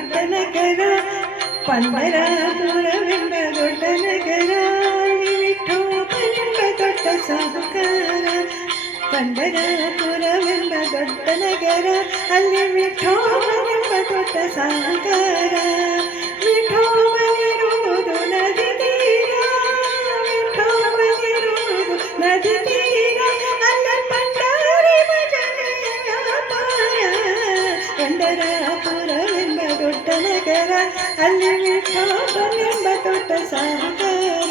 ದೊಡ್ಡ ನಗರ ಪಂಡರಾಪುರವೆಂಬ ದೊಡ್ಡ ನಗರ ಅಲ್ಲಿ ವಿಠೋಬನೆಂಬ ದೊಡ್ಡ ಸಾಹುಕಾರ ಪಂಡರಾಪುರವೆಂಬ ದೊಡ್ಡ ನಗರ ಅಲ್ಲಿ ವಿಠೋಬನೆಂಬ ದೊಡ್ಡ ಸಾಹುಕಾರ ವಿಠೋಬನಿರುವುದು ನದಿ ತೀರ ವಿಠೋಬನಿರುವುದು ನದಿ ತೀರ ಅಲ್ಲಿ ಪಂಡಾರಿ ಭಜನೆಯ ವ್ಯಾಪಾರ ಪಂಡರಾಪುರವೆಂಬ ದೊಡ್ಡ ನಗರ ಅಲ್ಲಿ ವಿಠೋಬನೆಂಬ ದೊಡ್ಡ ಸಾಹುಕಾರ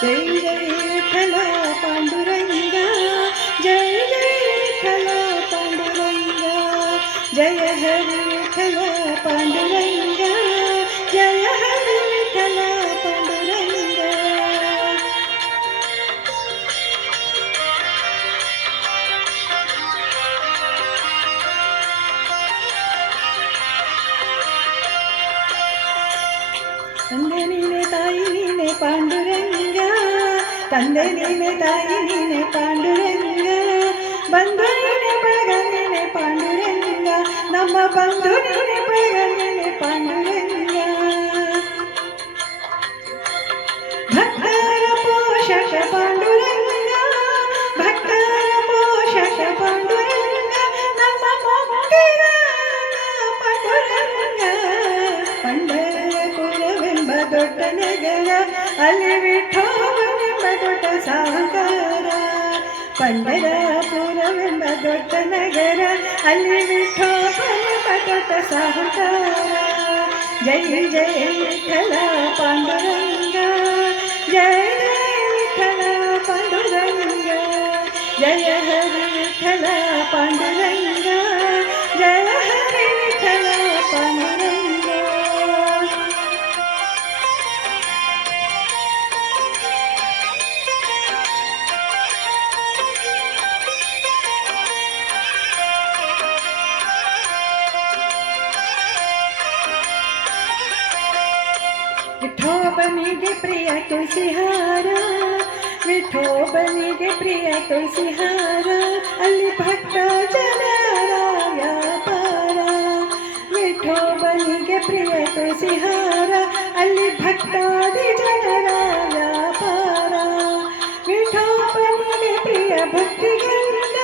ಜೈ ಜೈ ವಿಠಲ ಪಾಂಡುರಂಗ ಜೈ ಜೈ ವಿಠಲ ಪಾಂಡುರಂಗ ಜಯ ಹರಿ ವಿಠಲ ಪಾಂಡುರಂಗ ಜಯ ಹರಿ ವಿಠಲ ಪಾಂಡುರಂಗ ತಂದೆ ನೀನೆ ತಾಯಿ ನೀನೆ ಪಾಂಡುರಂಗ ತಂದೆ ನೀನೆ ತಾಯಿ ನೀನೆ ಪಾಂಡುರಂಗ ಬಂಧು ನೀನೆ ಬಳಗ ನೀನೆ ಪಾಂಡುರಂಗ ನಮ್ಮ ಬಂಧು ನೀನೆ ಬಳಗ ನೀನೆ ಪಾಂಡುರಂಗ ಭಕ್ತರ ಪೋಷಕ ಪಾಂಡುರಂಗ ಭಕ್ತರ ಪೋಷಕ ಪಾಂಡುರಂಗ ನಮ್ಮ ಮುಕ್ತಿಗ ಪಾಂಡುರಂಗ ಪಂಡರಪುರವೆಂಬ ದೊಡ್ಡ ನಗರ ಅಲ್ಲಿ ವಿಠೋಬನೆಂಬ ದೊಡ್ಡ ಸಾಹುಕಾರ ಪಂಡರಾಪುರವೆಂಬ ದೊಡ್ಡ ನಗರ ಅಲ್ಲಿ ವಿಠೋಬನೆಂಬ ದೊಡ್ಡ ಸಾಹುಕಾರ ಜೈ ಜೈ ವಿಠಲ ಪಾಂಡುರಂಗ ಜಯ ಜಯ ವಿಠಲ ಪಾಂಡುರಂಗ ಜಯ ಹರಿ ವಿಠಲ ಪಾಂಡುರಂಗ ಜಯ ಹರಿ ವಿಠಲ ಪಾಂಡುರಂಗ ವಿಠೋಬನಿಗೆ ಪ್ರಿಯ ತುಳಸಿಹಾರ ವಿಠೋಬನಿಗೆ ಪ್ರಿಯ ತುಳಸಿಹಾರ ಅಲ್ಲಿ ಭಕ್ತ ಜನರ ವ್ಯಾಪಾರ ವಿಠೋಬನಿಗೆ ಪ್ರಿಯ ತುಳಸಿಹಾರ ಅಲ್ಲಿ ಭಕ್ತಾದಿ ಜನರ ವ್ಯಾಪಾರ ವಿಠೋಬನಿಗೆ ಪ್ರಿಯ ಭಕ್ತಿಗಂಧ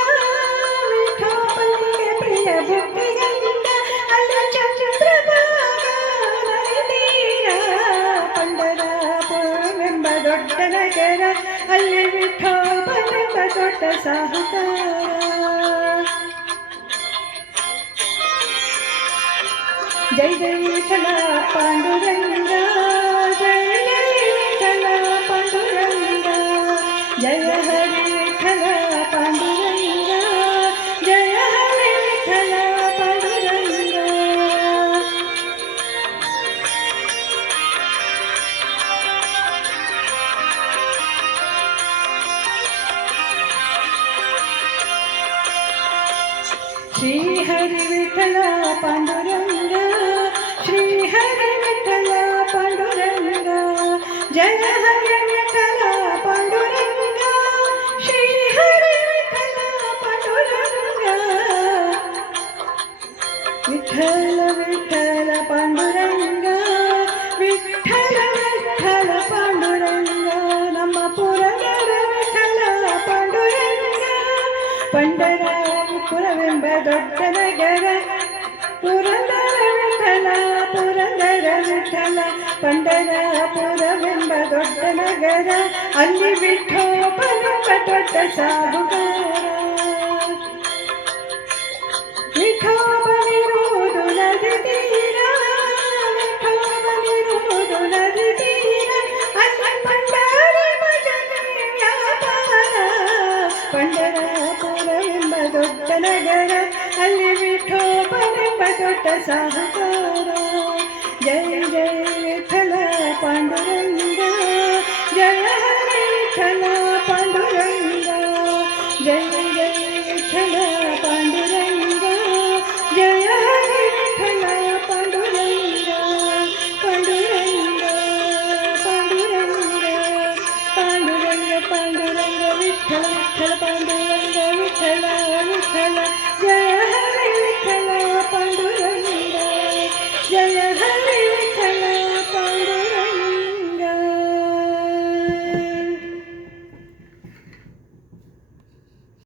ವಿಠೋಬನಿಗೆ ಪ್ರಿಯ ಭಕ್ತಿಗಂಧ ಅಲ್ಲಿ ಚಂದ್ರಭಾಗ ಪಂಡರಾಪುರವೆಂಬ ದೊಡ್ಡ ನಗರ ಅಲ್ಲಿ ವಿಠೋಬನೆಂಬ ದೊಡ್ಡ ಸಾಹುಕಾರ ಜೈ ಜೈ ವಿಠಲ ಪಾಂಡುರಂಗ ಜೈ ಜೈ ವಿಠಲ ಪಾಂಡುರಂಗ ಜಯ ಹರಿ ವಿಠಲ ಪಾಂಡುರಂಗ ಜಯ ಹರಿ ವಿಠಲ ಪಾಂಡುರಂಗ ಶ್ರೀ ಹರಿ ವಿಠಲ ಪಾಂಡುರಂಗ ಶ್ರೀ ಹರಿ ವಿಠಲ ಪಾಂಡುರಂಗ ಜಯ ಹರಿ ವಿಠಲ ಪಾಂಡುರಂಗ ಶ್ರೀ ಹರಿ ವಿಠಲ ಪಾಂಡುರಂಗ ವಿಠಲ ವಿಠಲ ಪಾಂಡುರಂಗ ವಿಠಲ ವಿಠಲ ಪಾಂಡುರಂಗ ನಮ್ಮ ಪುರಂದರ ವಿಠಲ ಪಾಂಡುರಂಗ ಪಂಡರಾಪುರವೆಂಬ ದೊಡ್ಡ ನಗರ ಪುರಂದರ ವಿಠಲ ಪುರಂದರ ವಿಠಲ ಪಂಡರಾಪುರವೆಂಬ ದೊಡ್ಡ ನಗರ ಅಲ್ಲಿ ವಿಠೋಬನೆಂಬ ದೊಡ್ಡ ಸಾಹುಕಾರ ವಿಠೋಬನಿರುವುದು ನದಿ ತೀರ ವಿಠೋಬನಿರುವುದು ನದಿ ತೀರ ಅಲ್ಲಿ ಪಂಡಾರಿ ಭಜನೆ ವ್ಯಾಪಾರ ಪಂಡರಾಪುರವೆಂಬ ದೊಡ್ಡ ನಗರ ಅಲ್ಲಿ ವಿಠೋಬನೆಂಬ ದೊಡ್ಡ ಸಾಹುಕಾರ